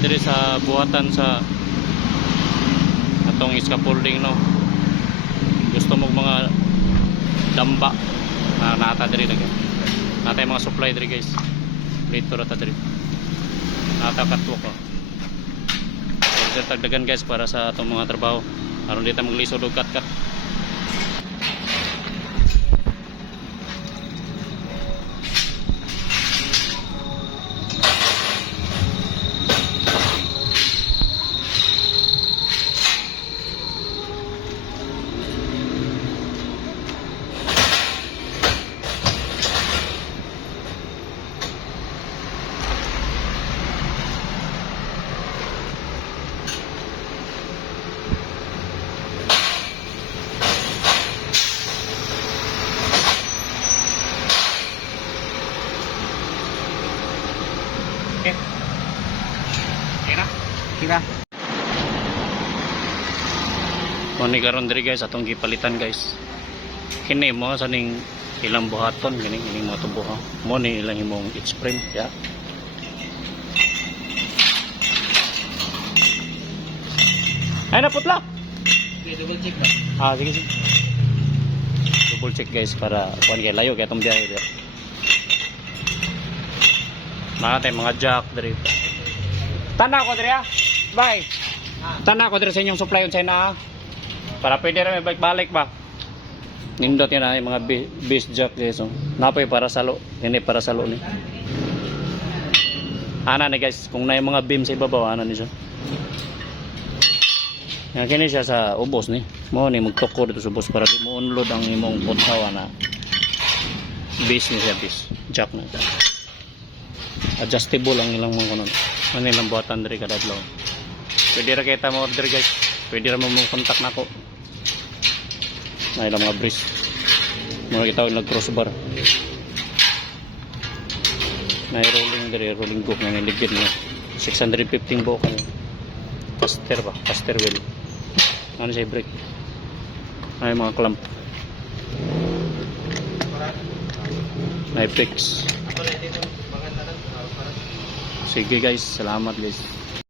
diri sa buhatan sa atong scaffolding, no. Gusto mo mga damba na nata diri lagi. Natay mga supply diri guys. Dito ra ta diri. Nata catwalk ko. Order tagdagan guys para sa atong mga trabaho. Aron dito maglisod og cut. Okay. Kira. Kira. Kung ni karon diri guys atong gipalitan guys. Kini mo sa ning ilang buhaton gini mo tubuha. Mo ni ilang imong H-frame ya. Ay naputla. Okay, double check ba? Sige. Double check guys para kuan kay layo kay atong biyahe diri. Mga mga jack diri. Tana ko diri ah. Bye. Tana ko diri sa inyong supply unsay na. Para pwede ra may balik ba. Nindot yan ay mga base jack guys. So. Napay para salo. Ini para salo ni. Ana ni guys, kung na yung mga beam sa ibabaw, ana ni siya. Yan kini siya sa ubos ni. Mo ni magtoko dito sa ubos para di mo unload ang imong puthaw na. Base ni siya base. Jack na. Adjustable ang ilang mga kuno. Ano ilang buhatan diri kada adlaw. Pwede ra kita mo order guys. Pwede ra mo contact nako. Na ilang mga brace. Mo kita og crossbar. Na rolling diri, rolling hook na niligid niya. 615 buo kan. Caster wheel. Ano siya brake. Ay mga clamp. May fix. Sige guys, salamat guys.